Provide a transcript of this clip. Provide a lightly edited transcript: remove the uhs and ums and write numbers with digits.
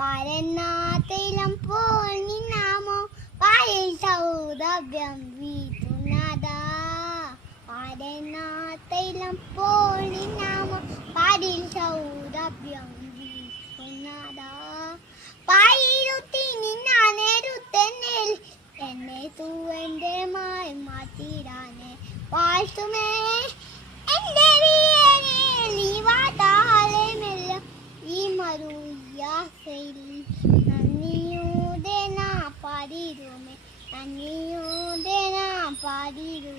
പരന്നാത്തയിലം പോൽ നിന്നാമോ പാരിൽ സൗരഭ്യം വീട്ടുന്നതാ. പരന്നാത്തയിലം പോൽ നിന്നാമോ പാരിൽ സൗരഭ്യം വീട്ടുന്നതാ. പായിരുത്തി നിന്നാനെരുത്തെന്നിൽ എന്നെ തൂവന്റെ മായി മാറ്റിടാനെ വാഴ്ത്തുമേ എന്റെ വീരനെ നീ വാതാളമെല്ല ഈ മറുയാസയിൽ നന്ദിയോടെ നാ പാടിരുമേ നന്ദിയോടെ നാ പാടിരു